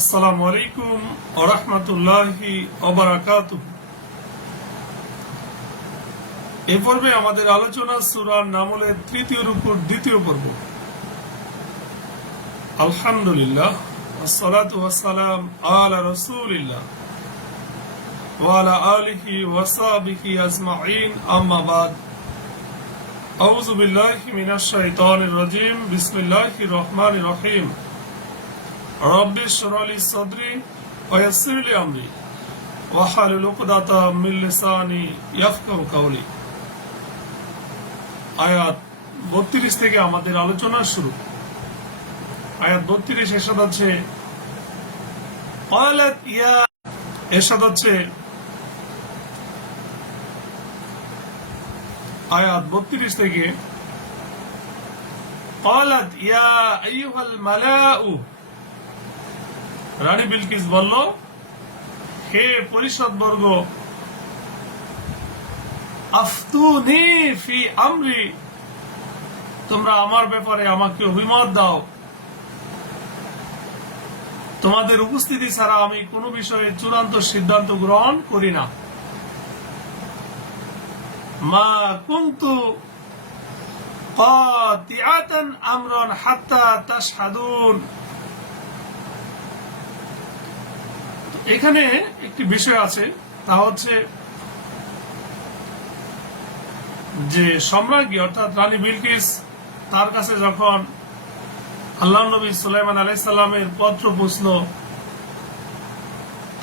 আসসালামু আলাইকুম ওয়া রাহমাতুল্লাহি ওয়া বারাকাতুহু। এই পর্বে আমাদের আলোচনা সূরা নামলের তৃতীয় রুকুর দ্বিতীয় পর্ব। আলহামদুলিল্লাহ ওয়াসসালাতু ওয়াসসালাম আলা রাসূলিল্লাহ ওয়া আলা আলিহি ওয়া সাহবিহি আজমাইন, আম্মা বাদ। আউযু বিল্লাহি মিনাশ শাইতানির রাজীম। বিসমিল্লাহির রহমানির রহিম। রব্বি ইশরাহ লি সাদরি ওয়া ইয়াসসির লি আমরি ওয়াহলুল উকদাতাম মিন লিসানি ইয়াফকাহু কাওলি। আয়াত 32 থেকে আমাদের আলোচনা শুরু। আয়াত 32 এরশাদ আছে ক্বালাত ইয়া, এরশাদ আছে আয়াত 32 থেকে ক্বালাত ইয়া আইয়ুহাল মালাউ, রানী বিলকিস বলল, হে পরিষদ বর্গ, আফতুনি ফি আমরি, তোমরা আমার ব্যাপারে আমাকে অভিমত দাও। তোমাদের উপস্থিতি ছাড়া আমি কোনো বিষয়ে চূড়ান্ত সিদ্ধান্ত গ্রহণ করি না। মা কুনতু কাতিআতান আমরান হাত্তা তাশহাদুন। এখানে একটি বিষয় আছে, তা হচ্ছে যে সম্রাজ্ঞী অর্থাৎ রানী বিলকিস, তার কাছে যখন আল্লাহর নবী সুলাইমান আলাইহিস সালামের পত্র পৌঁছল,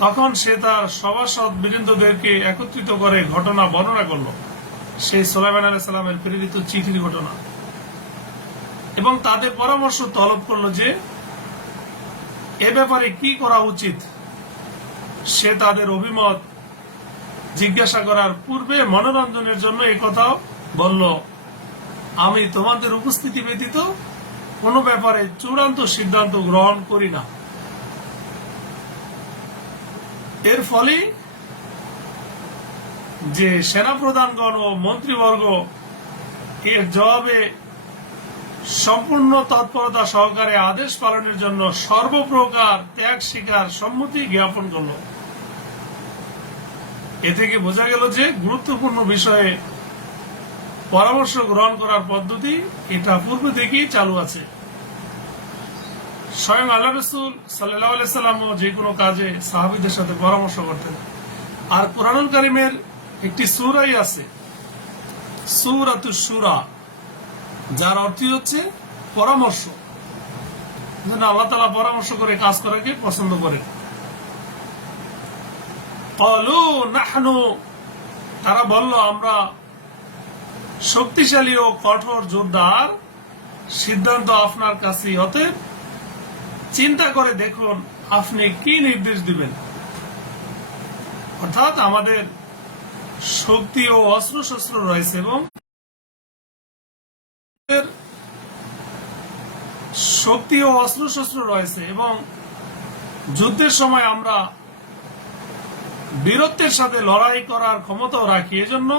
তখন সে তার সভাসদ বীরেন্দ্রদেরকে একত্রিত করে ঘটনা বর্ণনা করল, সেই সুলাইমান আলাইহিস সালামের প্রেরিত চিঠির ঘটনা, এবং তাদের পরামর্শ তলব করল যে এ ব্যাপারে কি করা উচিত। সে তাদের অভিমত জিজ্ঞাসা করার পূর্বে মনোরঞ্জনের জন্য এই কথা বলল, আমি তোমাদের উপস্থিতি ব্যতীত কোনো ব্যাপারে চূড়ান্ত সিদ্ধান্ত গ্রহণ করি না। এর ফলে যে সেনাপ্রধানগণ ও মন্ত্রীবর্গ এর জবাবে সম্পূর্ণ তৎপরতা সহকারে আদেশ পালনের জন্য সর্বপ্রকার ত্যাগ স্বীকার সম্মতি জ্ঞাপন করল। এ থেকে বোঝা গেল যে গুরুত্বপূর্ণ বিষয়ে পরামর্শ গ্রহণ করার পদ্ধতি এটা পূর্ব থেকেই চালু আছে। স্বয়ং আল্লাহ রাসূল সাল্লাল্লাহু আলাইহি সাল্লাম যে কোনো কাজে সাহাবীদের সাথে পরামর্শ করতেন। আর কুরআনুল কারীমের একটি সূরাই আছে, সূরাতুশ শুরা, যার অর্থ হচ্ছে পরামর্শ। আল্লাহ তাআলা পরামর্শ করে কাজ করাকে পছন্দ করেন। ক্বালু নাহনু, তারা বলল, আমরা শক্তিশালী ও কঠোর যোদ্ধার সিদ্ধান্ত আপনার কাছে, অতএব চিন্তা করে দেখুন আপনি কি নির্দেশ দিবেন। অর্থাৎ আমাদের শক্তি ও অস্ত্র শস্ত্র রয়েছে এবং যুদ্ধের সময় আমরা বীরত্বের সাথে লড়াই করার ক্ষমতাও রাখি। এজন্য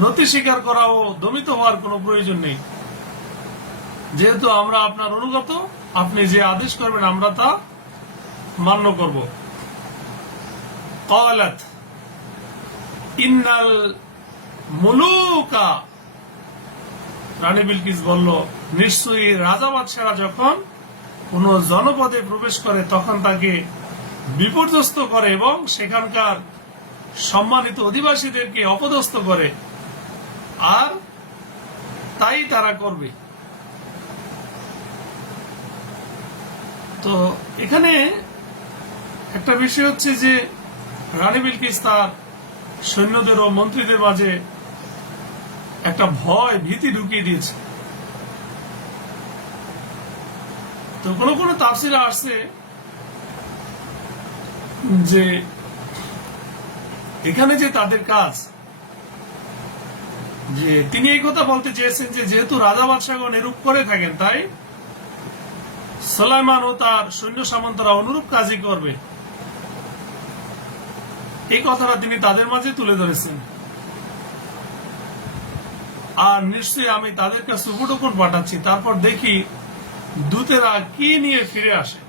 নতি স্বীকার করা ও দমিত হওয়ার কোনো প্রয়োজন নেই। যেহেতু আমরা আপনার অনুগত, আপনি যে আদেশ করবেন আমরা তা মান্য করব। ক্বালাত ইন্নাল মুলুকা, রানী বিলকিস বলল, নিশ্চয়ই রাজা বাদশারা যখন কোন জনপদে প্রবেশ করে তখন তাকে বিপর্যস্ত করে এবং সেখানকার সম্মানিত অধিবাসীদেরকে অপদস্থ করে, আর তাই তারা করবে। তো এখানে একটা বিষয় হচ্ছে যে রানী বিলকিস তার সৈন্যদের ও মন্ত্রীদের মাঝে একটা ভয় ভীতি ঢুকিয়ে দিয়েছে। তো কোনো কোনো তাফসিরে আসছে যে এখানে যে তাদের কাজ, যে তিনি এই কথা বলতে চেয়েছেন যে যেহেতু রাজা বাদশাহগণ এরূপ করে থাকেন, তাই সুলাইমান ও তার সৈন্য সামন্তরা অনুরূপ কাজই করবে। এই কথাটা তিনি তাদের মাঝে তুলে ধরেছেন। আর নিশ্চয়ই আমি তাদের কাছে উপঢৌকন পাঠাচ্ছি, তারপর দেখি দূতেরা কি নিয়ে ফিরে আসে।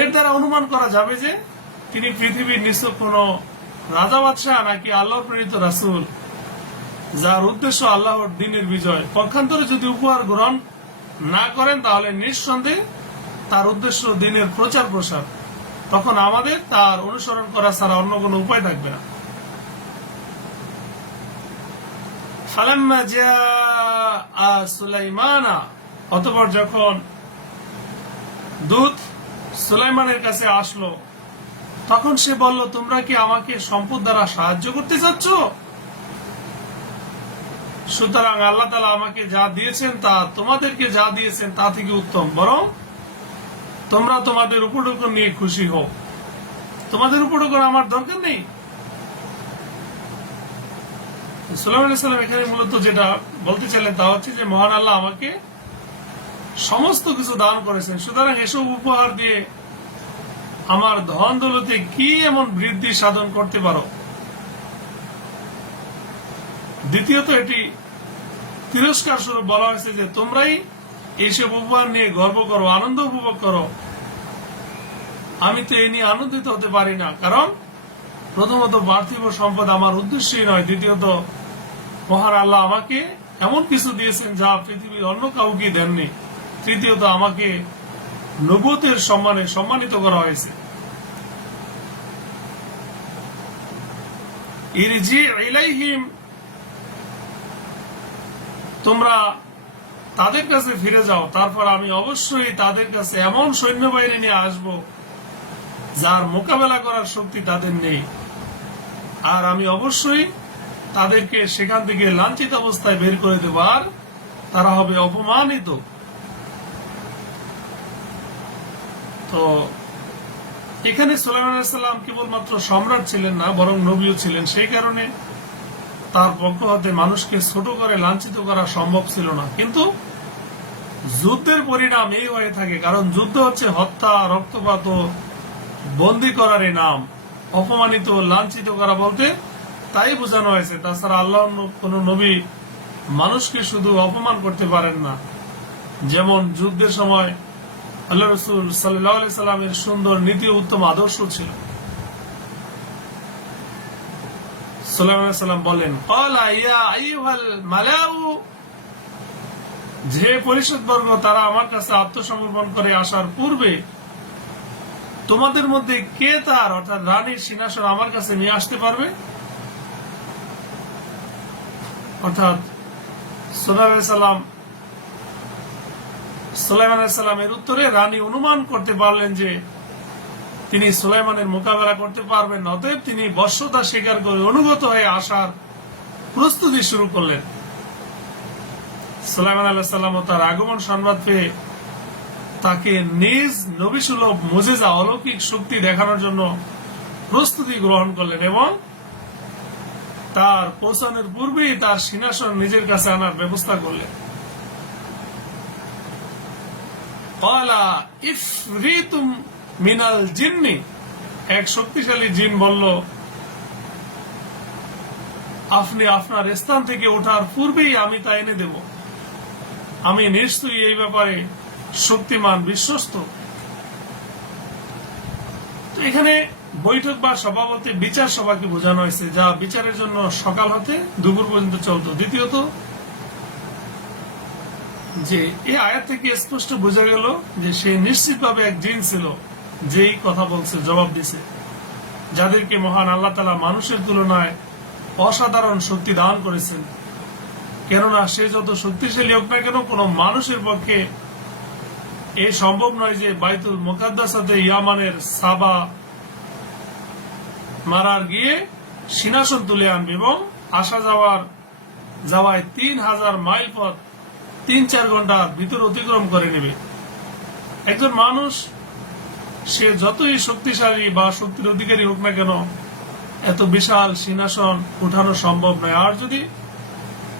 এর দ্বারা অনুমান করা যাবে যে তিনি পৃথিবীর নিছক কোন রাজা বাদশাহ নাকি আল্লাহ প্রেরিত রাসূল, যার উদ্দেশ্য আল্লাহর দ্বীনের বিজয়। পক্ষান্তরে যদি উপহার গ্রহণ না করেন তাহলে নিঃসন্দেহে তার উদ্দেশ্য দ্বীনের প্রচার প্রসার। তখন আমাদের তার অনুসরণ করা ছাড়া অন্য কোনো উপায় থাকবে না। ফালাম্মা জাআ সুলাইমানা, অতঃপর যখন দূত সুলাইমানের কাছে আসলো তখন সে বলল, তোমরা কি আমাকে সম্পদ দ্বারা সাহায্য করতে চাচ্ছ? সুতরাং আল্লাহ তাআলা আমাকে যা দিয়েছেন তা তোমাদেরকে যা দিয়েছেন তা থেকে উত্তম, বরং তোমরা তোমাদের উপঢৌকন নিয়ে খুশি হও। তোমাদের উপঢৌকন আমার দরকার নেই। সুলাইমান আলাইহিস সালাম এখানে মূলত যেটা বলতে চাইলেন তা হচ্ছে যে মহান আল্লাহ আমাকে সমস্ত কিছু দান করেছেন, সুতরাং এসব উপহার দিয়ে আমার ধন দৌলতে কি এমন বৃদ্ধি সাধন করতে পারো। দ্বিতীয়ত এটি তিরস্কার স্বরূপ বলা হয়েছে যে তোমরাই এইসব উপহার নিয়ে গর্ব করো, আনন্দ উপভোগ করো, আমি তো এই নিয়ে আনন্দিত হতে পারি না। কারণ প্রথমত পার্থিব সম্পদ আমার উদ্দেশ্যই নয়, দ্বিতীয়ত মহান আল্লাহ আমাকে এমন কিছু দিয়েছেন যা পৃথিবীর অন্য কাউকে দেননি, তৃতীয়ত আমাকে নবুয়তের সম্মানে সম্মানিত করা হয়েছে। ইরজি ইলাইহিম, তোমরা তাদের কাছে ফিরে যাও, তারপর আমি অবশ্যই তাদের কাছে এমন সৈন্যবাহিনী নিয়ে আসব যার মোকাবেলা করার শক্তি তাদের নেই, আর আমি অবশ্যই তাদেরকে সেখান থেকে লাঞ্ছিত অবস্থায় বের করে দেব, আর তারা হবে অপমানিত। তো এখানে সুলাইমান আলাইহিস সালাম কেবলমাত্র সম্রাট ছিলেন না, বরং নবীও ছিলেন। সেই কারণে তার পক্ষ হতে মানুষকে ছোট করে লাঞ্ছিত করা সম্ভব ছিল না। কিন্তু যুদ্ধের পরিণাম এই হয়ে থাকে, কারণ যুদ্ধ হচ্ছে হত্যা, রক্তপাত, বন্দী করার নাম। অপমানিত, লাঞ্ছিত করা বলতে তাই বোঝানো হয়েছে। তাছাড়া আল্লাহ কোন নবী মানুষকে শুধু অপমান করতে পারেন না। যেমন যুদ্ধের সময় আল্লাহ রাসূল সাল্লাল্লাহু আলাইহি সাল্লামের সুন্দর নীতি ও উত্তম আদর্শ ছিল। সুলাইমান আলাইহিস সালাম বলেন, ক্বালা ইয়া আইয়ুহাল মালাউ, যে পরিষদবর্গ তারা আমার কাছে আত্মসমর্পণ করে আসার পূর্বে তোমাদের মধ্যে কে তার অর্থাৎ রানীর সিংহাসন আমার কাছে নিয়ে আসতে পারবে? অর্থাৎ সুলাইমান আলাইহিস সালামের উত্তরে রানী অনুমান করতে পারলেন যে তিনি সুলাইমানের মোকাবেলা করতে পারবেন না, অতএব তিনি বশ্যতা স্বীকার করে অনুগত হয়ে আসার প্রস্তুতি শুরু করলেন। সুলাইমান আলাইহিস সালাম তার আগমন সংবাদ পেয়ে তাকে নিজ নবীসুলভ মুজিজা, অলৌকিক শক্তি দেখানোর জন্য প্রস্তুতি গ্রহণ করলেন এবং তার পৌঁছানোর পূর্বেই তার সিংহাসন নিজের কাছে আনার ব্যবস্থা করলেন। ক্বালা ইফরিতুম মিনাল জিন্নি, এক শক্তিশালী জিন বলল, আপনি আপনার স্থান থেকে ওঠার পূর্বেই আমি তা এনে দেব, আমি নিশ্চয়ই এই ব্যাপারে শক্তিমান, বিশ্বস্ত। তো এখানে বৈঠক বা সভা বলতে বিচার সভাকে বোঝানো হয়েছে, যা বিচারের জন্য সকাল হতে দুপুর পর্যন্ত চলত। দ্বিতীয়ত যে এই আয়াত থেকে স্পষ্ট বোঝা গেল যে সে নিশ্চিতভাবে এক জিন ছিল, যেই কথা বলছে, জবাব দিছে, যাদেরকে মহান আল্লাহ তাআলা মানুষের তুলনায় অসাধারণ শক্তি দান করেছেন। কেননা সে যত শক্তিশালী হোক না কেন, কোন মানুষের পক্ষে এই সম্ভব নয় যে বাইতুল মুকাদ্দাসাতে ইয়ামানের সাবা মারার গিয়ে সিংহাসন তুলে আনবে এবং আসা যাওয়ায় 3000 মাইল পথ 3-4 ঘন্টার ভিতর অতিক্রম করে নেবে। একজন মানুষ সে যতই শক্তিশালী বা শক্তির অধিকারী হোক না কেন, এত বিশাল সিংহাসন উঠানো সম্ভব নয়। আর যদি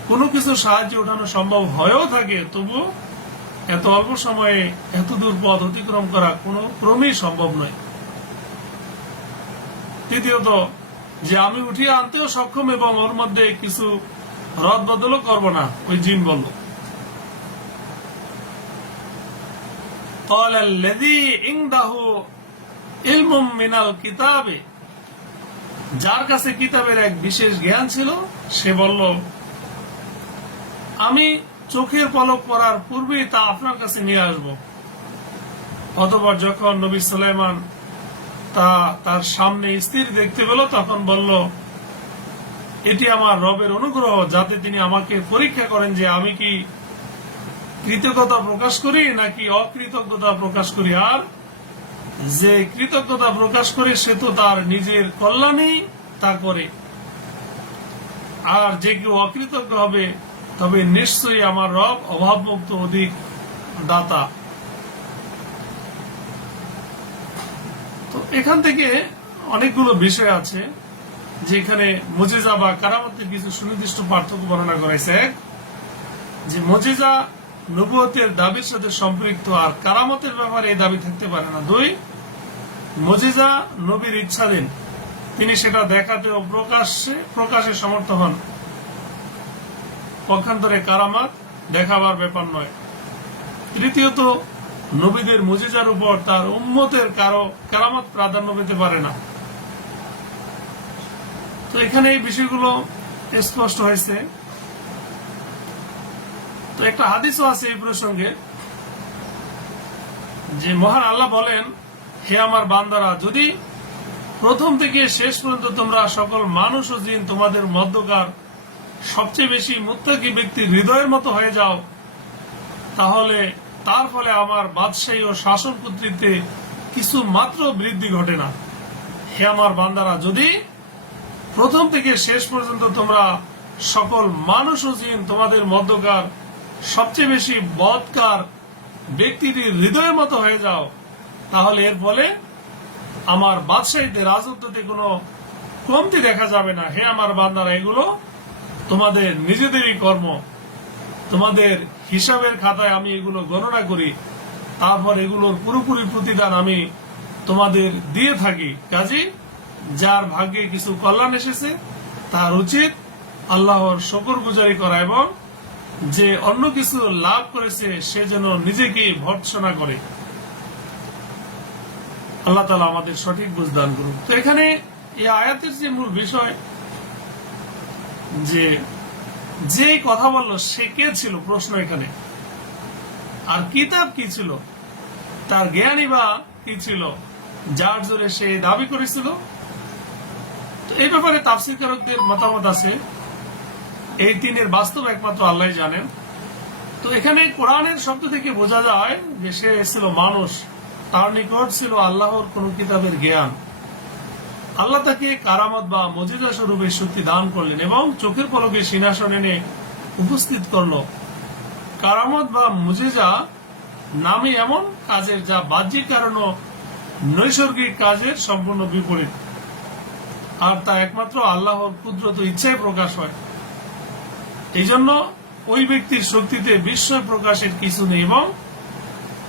কোনো কিছু সাহায্যে উঠানো সম্ভব হয়েও থাকে, তবু এত অল্প সময়ে এত দূর পথ অতিক্রম করা কোনো ক্রমেই সম্ভব নয়। তৃতীয়ত যে আমি উঠিয়ে আনতেও সক্ষম এবং ওর মধ্যে কিছু রদ বদলও করবো না, ওই জিন বলল। قال الذي عنده ইলমুম মিনাল কিতাবে, যার কাছে কিতাবের এক বিশেষ জ্ঞান ছিল, সে বলল, আমি চোখের পলক পড়ার পূর্বেই তা আপনার কাছে নিয়ে আসব। অতঃপর যখন নবী সুলাইমান তা তার সামনে স্থির দেখতে পেল, তখন বলল, এটি আমার রবের অনুগ্রহ, যাতে তিনি আমাকে পরীক্ষা করেন যে আমি কি কৃতজ্ঞতা প্রকাশ করি নাকি অকৃতজ্ঞতা প্রকাশ করি। আর যে কৃতজ্ঞতা প্রকাশ করে সে তো তার নিজের কল্যাণেই তা করে, আর যে কেউ অকৃতজ্ঞ হবে তবে নিশ্চয়ই আমার রব অভাবমুক্ত অধিক দাতা। তো এখান থেকে অনেকগুলো বিষয় আছে, যেখানে মুজিজা বা কারামতের কিছু সুনির্দিষ্ট পার্থক্য বর্ণনা করেছে। এক, যে মুজিজা নবুয়তের দাবির সাথে সম্পৃক্ত, আর কারামতের ব্যাপারে এই দাবি থাকতে পারে না। দুই, মুজিজা নবীর ইচ্ছাধীন, তিনি সেটা দেখাতে ও প্রকাশে সমর্থ হন। পক্ষান্তরে কারামাত দেখাবার ব্যাপার নয়। তৃতীয়ত, নবীদের মুজিজার উপর তার উম্মতের কারো কারামত প্রাধান্য পেতে পারে না। তো এখানে এই বিষয়গুলো স্পষ্ট হয়েছে। তো একটা হাদিসও আছে এই প্রসঙ্গে, যে মহান আল্লাহ বলেন, হে আমার বান্দারা, যদি প্রথম থেকে শেষ পর্যন্ত তোমরা সকল মানুষ ও জিন তোমাদের মধ্যকার সবচেয়ে বেশি মুত্তাকি ব্যক্তির হৃদয়ের মতো হয়ে যাও, তাহলে তার ফলে আমার বাদশাহী ও শাসন কর্তৃত্বে কিছু মাত্র বৃদ্ধি ঘটে না। হে আমার বান্দারা, যদি প্রথম থেকে শেষ পর্যন্ত তোমরা সকল মানুষ ও জিন তোমাদের মধ্যকার সবচেয়ে বেশি বদকার ব্যক্তিটির হৃদয়ের মতো হয়ে যাও, তাহলে এর ফলে আমার বাদশাহীতে রাজত্বতে কোনো কমতি দেখা যাবে না। হে আমার বান্দারা, এগুলো তোমাদের নিজেদেরই কর্ম, তোমাদের হিসাবের খাতায় আমি এগুলো গণনা করি, তারপর এগুলোর পুরোপুরি প্রতিদান আমি তোমাদের দিয়ে থাকি। কাজে যার ভাগ্যে কিছু কল্যাণ এসেছে তার উচিত আল্লাহর শুকরগুজারি করা, এবং যে অন্য কিছু লাভ করেছে সে যেন নিজেকে ভর্ৎসনা করে। আল্লাহ তাআলা আমাদের সঠিক বুঝ দান করুন। তো এখানে এই আয়াতের যে মূল বিষয়, যে কথা বললো সে কে ছিল, প্রশ্ন এখানে। আর কিতাব কি ছিল, তার জ্ঞানী বা কি ছিল, যার জোরে সে দাবি করেছিল। তো এই ব্যাপারে তাফসীরকারকদের মতামত আছে। এই তিনের বাস্তব একমাত্র আল্লাহ জানেন। তো এখানে কোরআনের শব্দ থেকে বোঝা যায় যে সে ছিল মানুষ, তার নিকট ছিল আল্লাহর কোন কিতাবের জ্ঞান। আল্লাহ তাকে কারামত বা মুজিজা স্বরূপে শক্তি দান করলেন এবং চোখের পলকে সিংহাসন এনে উপস্থিত করল। কারামত বা মুজিজা নামে এমন কাজের যা বাহ্যিক কারণ ও নৈসর্গিক কাজের সম্পূর্ণ বিপরীত, আর তা একমাত্র আল্লাহর কুদরত ইচ্ছায় প্রকাশ হয়। এই জন্য ওই ব্যক্তির শক্তিতে বিস্ময় প্রকাশের কিছু নেই, এবং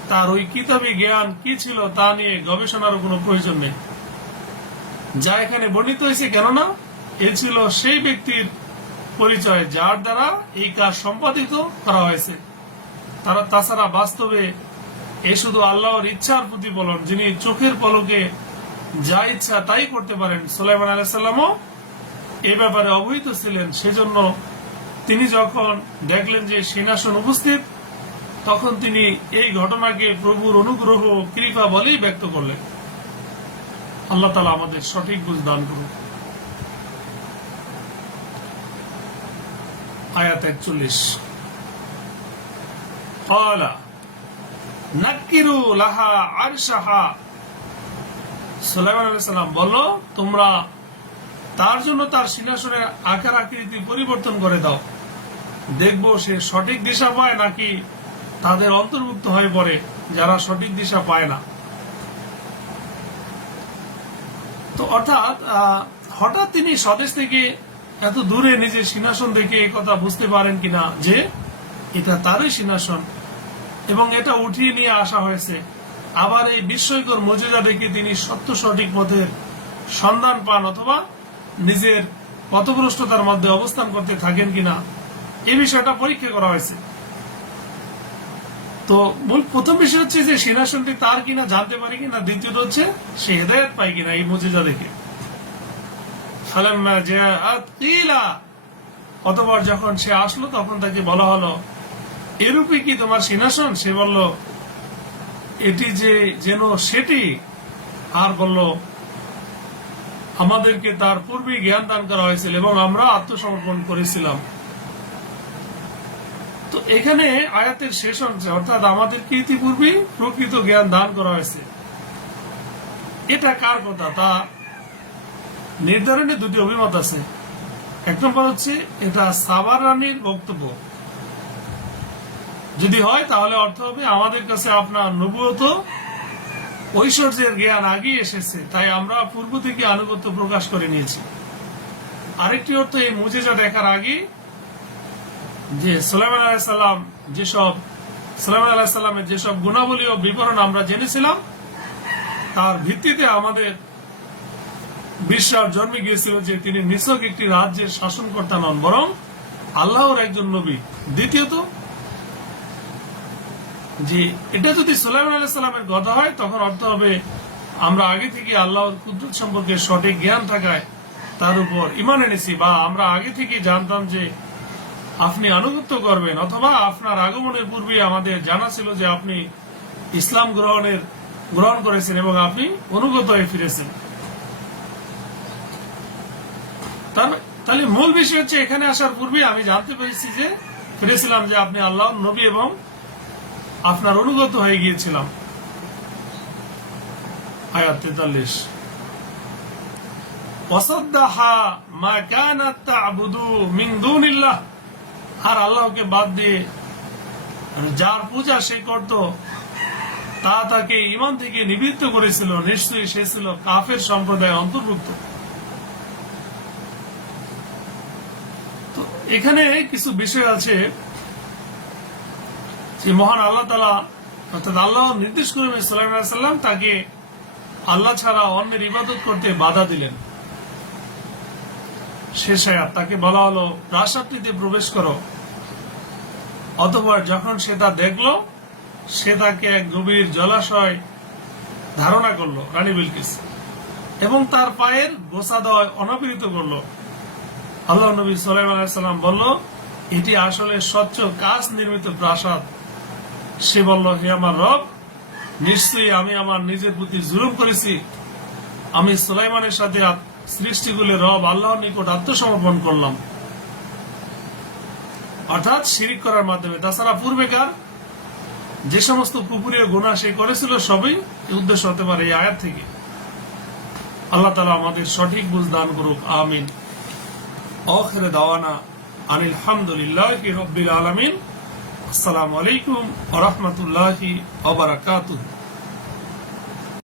তার ওই কিতাবী জ্ঞান কি ছিল তা নিয়ে গবেষণারও কোনো প্রয়োজন নেই, যা এখানে বর্ণিত হয়েছে। কেননা এ ছিল সেই ব্যক্তির পরিচয় যার দ্বারা এই কাজ সম্পাদিত করা হয়েছে। তাছাড়া বাস্তবে এ শুধু আল্লাহর ইচ্ছার প্রতিফলন, যিনি চোখের পলকে যা ইচ্ছা তাই করতে পারেন। সুলাইমান আলাইহিস সালামও এ ব্যাপারে অবহিত ছিলেন। সেজন্য তিনি যখন দেখলেন যে সিংহাসন উপস্থিত, তখন তিনি এই ঘটনাকে প্রভুর অনুগ্রহ কৃপা বলেই ব্যক্ত করলেন। আল্লাহ তাআলা আমাদের সঠিক বুঝ দান করুন। আয়াত 41, ক্বালা নাক্কিরু লাহা আরশাহা। সুলাইমান আলাইহিস সালাম বলল, তোমরা তার জন্য তার সিংহাসনের আকার আকৃতি পরিবর্তন করে দাও, দেখবো সে সঠিক দিশা পায় নাকি তাদের অন্তর্ভুক্ত হয়ে পড়ে যারা সঠিক দিশা পায় না। তো অর্থাৎ হঠাৎ তিনি স্বদেশ থেকে এত দূরে নিজের সিংহাসন দেখে এই কথা বুঝতে পারেন কিনা যে এটা তারই সিংহাসন এবং এটা উঠিয়ে নিয়ে আসা হয়েছে। আবার এই বিস্ময়কর মুজিজা দেখে তিনি সত্য সঠিক পথের সন্ধান পান অথবা নিজের পথভ্রষ্টতার মধ্যে অবস্থান করতে থাকেন কিনা, এই বিষয়টা পরীক্ষা করা হয়েছে। তো মূল প্রথম বিষয় হচ্ছে যে সিংহাসনটি তার কিনা জানতে পারি কিনা, দ্বিতীয়ত হচ্ছে সে হেদায়েত পায় কিনা এই মুজিজা দেখে। ফালাম্মা জাআত কিলা, অতঃপর যখন সে আসলো তখন তাকে বলা হলো, এরূপে কি তোমার সিংহাসন? সে বলল, এটি যে যেন সেটি। আর বলল, আমাদেরকে তার পূর্বে জ্ঞান দান করা হয়েছিল এবং আমরা আত্মসমর্পণ করেছিলাম। তো এখানে আয়াতের শেষ অংশে, অর্থাৎ আমাদেরকে ইতিপূর্বে প্রকৃত জ্ঞান দান করা হয়েছে, এটা কার কথা তা নির্ধারণে দুটি অভিমত আছে। এক নম্বর হচ্ছে এটা সাবার রানীর বক্তব্য। যদি হয় তাহলে অর্থ হবে আমাদের কাছে আপনার নবুয়ত ঐশ্বর্যের জ্ঞান আগেই এসেছে, তাই আমরা পূর্ব থেকে আনুগত্য প্রকাশ করে নিয়েছি। আরেকটি অর্থ এই মুজিজা দেখার আগে যে সুলাইমান আলাইহিসসালামের যেসব গুণাবলী ও বিবরণ আমরা জেনেছিলাম তার ভিত্তিতে আমাদের বিশ্বাস জন্মে গিয়েছিল যে তিনি নিছক একটি রাজ্যের শাসনকর্তা নন, বরং আল্লাহর একজন নবী। দ্বিতীয়ত, যে এটা যদি সুলাইমান আলাইহিস সালামের কথা হয় তখন অর্থ হবে আমরা আগে থেকে আল্লাহর কুদরত সম্পর্কে সঠিক জ্ঞান থাকায় তার উপর ঈমান এনেছি, বা আমরা আগে থেকে জানতাম যে আপনি আনুগত্য করবেন, অথবা আপনার আগমনের পূর্বে আমাদের জানা ছিল যে আপনি ইসলাম গ্রহণ করেছেন এবং আপনি অনুগত হয়ে ফিরেছেন। তাহলে মূল বিষয় হচ্ছে এখানে আসার পূর্বে আমি জানতে পেরেছিলাম যে আপনি আল্লাহর নবী এবং আপনার অনুগত হয়ে গিয়েছিলাম। আয়াত 43, ওয়াসাদ্দাহা মা কানাত তা'বুদু মিন দুনিল্লাহ, আর আল্লাহকে বাদ দিয়ে যার পূজা সে করত তা তাকে ঈমান থেকে নিবৃত্ত করেছিল, নিশ্চয়ই সে ছিল কাফের সম্প্রদায় অন্তর্ভুক্ত। তো এখানে কিছু বিষয় আছে যে মহান আল্লাহ তাআলা, অর্থাৎ আল্লাহ নির্দেশ করেন সুলাইমান আলাইহিস সালাম তাকে আল্লাহ ছাড়া অন্যের ইবাদত করতে বাধা দিলেন। শেষ আয়াত, তাকে বলা হলো প্রাসাদটিতে প্রবেশ করো। অতঃপর যখন সে তা দেখলো, সে তাকে এক গভীর জলাশয় ধারণা করলো, রানী বিলকিস, এবং তার পায়ের গোছাদয় অনাবৃত করলো। আল্লাহ নবী সুলাইমান আলাইহিস সালাম বলল, এটি আসলে স্বচ্ছ কাঁচ নির্মিত প্রাসাদ। সে বলল, হে আমার রব, নিশ্চয়ই আমি আমার নিজের প্রতি জুলুম করেছি। আমি সুলাইমানের সাথে সৃষ্টিগুলির রব আল্লাহর নিকট আত্মসমর্পণ করলাম, অর্থাৎ শিরিক করার মাধ্যমে। তাছাড়া পূর্বেকার যে সমস্ত কুফরীয় গুনাহ সে করেছিল সবই উদ্দেশ্য হতে পারে এই আয়াত থেকে। আল্লাহ তাআলা আমাদের সঠিক বুঝ দান করুক, আমিন। আখির দাওয়ানা আনিল হামদুলিল্লাহি রাব্বিল আলামিন। আসসালামু আলাইকুম ওয়া রাহমাতুল্লাহি ওয়া বারাকাতুহু।